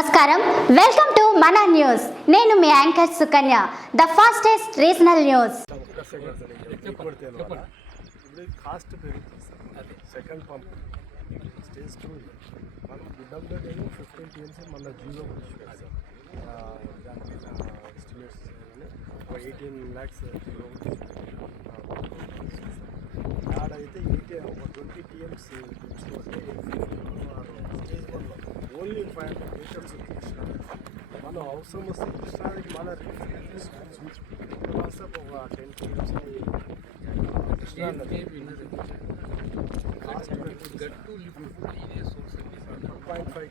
నమస్కారం. Welcome to మన news నేను మీ anchor Sukanya the fastest regional newscast second pump stage two మనం నేను ఫిఫ్టీన్ టీఎంసీ జీరో దాని మీద ఎస్టిమేట్స్ ఒక ఎయిటీన్ ల్యాక్స్ జీరో యాడ్ అయితే ఎయిటీ ఒక twenty TMC only five hundred metres మనం అవసరం వస్తే కృష్ణానికి మళ్ళీ వాట్సాప్ ఒక ten TMC lift point five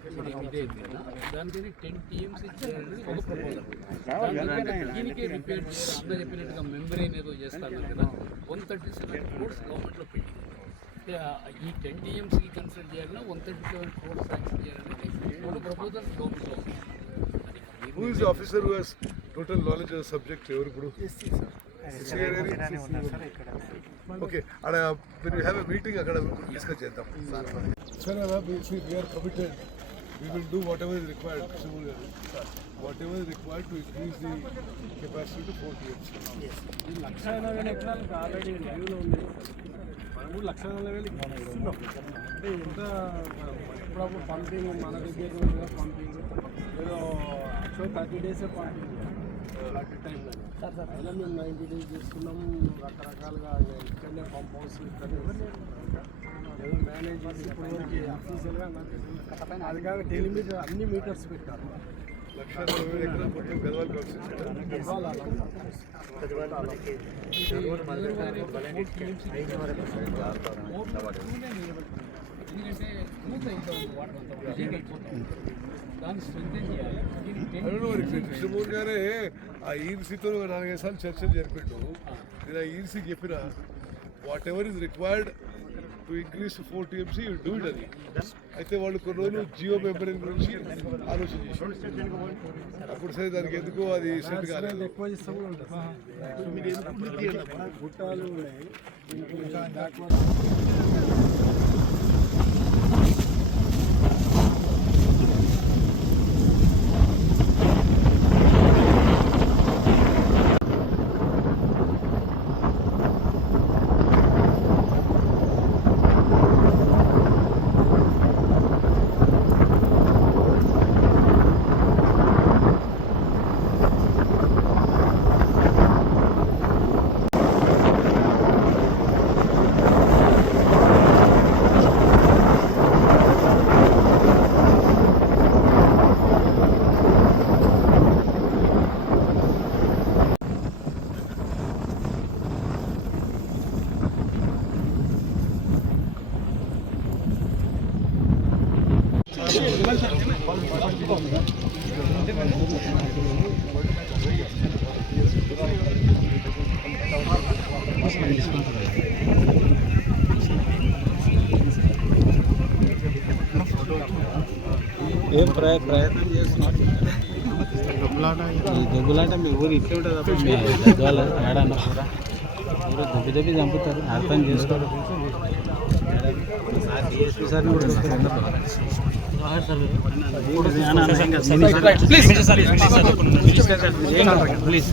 దానికి టెన్ టీఎంసీ ఇచ్చారని ఒక ప్రపోజల్ దీనికే రిపేర్ చేయాలి అన్న చెప్పినట్టుగా ఏదో చేస్తాను కదా వన్ థర్టీ సెవెన్ క్రోర్స్ గవర్నమెంట్లో పెట్టింది ఈ టెన్ టీఎంసీకి కన్సిడర్ చేయాలన్నా one thirty seven crores sanction చేయాలని రెండు ప్రపోజల్స్ గవర్నమెంట్లో ఉంది అది Who is the officer who has total knowledge of the subject? ఎవరు ఇప్పుడు ఓకే అక్కడ మీరు హ్యావ్ ఎ మీటింగ్ అక్కడ డిస్కస్ చేద్దాం సరే we are committed we will do whatever is required Krishnamurthy గారు whatever is required to increase the capacity పదమూడు లక్షల వేలు ఇస్తున్నాం. అంటే ఎంత అప్పుడప్పుడు పంపింగ్ మన దగ్గర పంపింగ్ ఏదో యాక్చువల్ థర్టీ డేసే పంపింగ్ థర్టీ టైంలో అయినా మేము నైంటీ డేస్ చేసుకున్నాం రకరకాలుగా ఇక్కడనే పంప్ హౌస్ ఇక్కడనే ఏదో మేనేజ్ చేసి ఇప్పటివరకు అఫీషియల్గా నాకు అది కాక టెలిమీటర్ అన్ని మీటర్స్ పెట్టారు. లక్ష నలభై కృష్ణమూర్తి గారే ఆ ఈర్సీతో నాలుగైదు సార్లు చర్చలు జరిపిండు. నేను ఆ ఈర్సీకి చెప్పిన whatever is required to increase four TMC do it అది అయితే వాళ్ళు కొన్ని రోజులు జియో మెంబర్ గురించి ఆలోచన చేశారు. అప్పుడు సరే దానికి ఎందుకో అది సెట్ కాలేదు. గుట్టాలు ఉన్నాయి. ఏం ప్రయ ప్రయత్నం చేస్తున్నారు ఈ దెబ్బలాట మీ ఊరు ఇట్లే ఉంటుంది తప్ప మీ దెబ్బల ఏడన్నా కూడా దెబ్బి దెబ్బి చంపుతారు అర్థం చేసుకోరు. DSP please